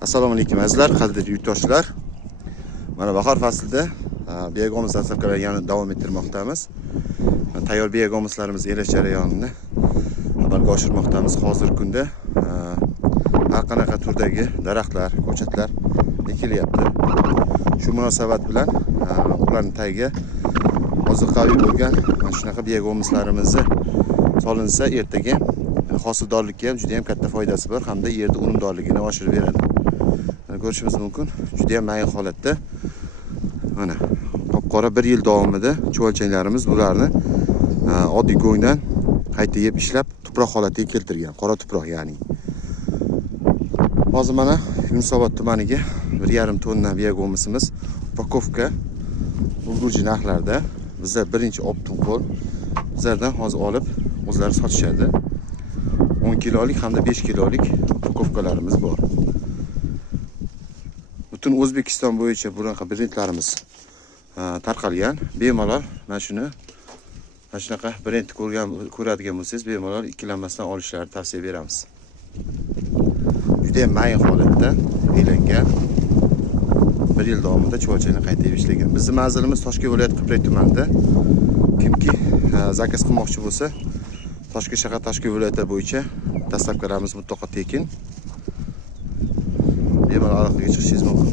Assalomu alaykum azizlar, qadrli yurtdoshlar. Mana bahor faslida biogomiz dastlabkilari yana davom ettirmoqdamiz. Tayyor biogomizlarimiz elish jarayonini amalga oshirmoqdamiz. Hozirgi kunda har qanaqa turdagi daraxtlar, ko'chatlar ekilyapti. Shu munosabat bilan ularning tagiga oziqaviy bo'lgan mana shunaqa biogomizlarimizni solinsa ertaga hosildorlikka ham juda ham katta foydasi bor hamda yerda unumdorligini oshirib beradi. Ko'rishimiz mumkin, juda ham mayin holatda. Mana qop-qora 1 yil davomida chuvalchanglarimiz bularni oddiy go'ngdan qayta yeb ishlab tuproq holatiga keltirgan, qora tuproq ya'ni. Hozir mana Yunusobod tumaniga 1,5 tonna biogomizimiz upakovka ulgurji narxlarda bizlar birinchi optim qo'l bizlardan hozir olib o'zlari sotishadi. 10 kilolik hamda 5 kilolik upakovkalarimiz bor. Butun O'zbekiston bo'yicha bunaqa brendlarimiz tarqalgan. Bemalol mana shuni mana shunaqa brend ko'radigan bo'lsangiz, bemalol ikkilanmasdan olishlarini tavsiya beramiz. Juda ham mayin holatda elangan 1 yil davomida chuvalchangni qayta ishlagan. Bizning manzilimiz Toshkent viloyati Qibray tumanida. Kimki zakaz qilmoqchi bo'lsa, Toshkent shahar Toshkent viloyati bo'yicha dastlabkilarimiz mutlaqo tekin. Bemalol aloqaga chiqishingiz mumkin.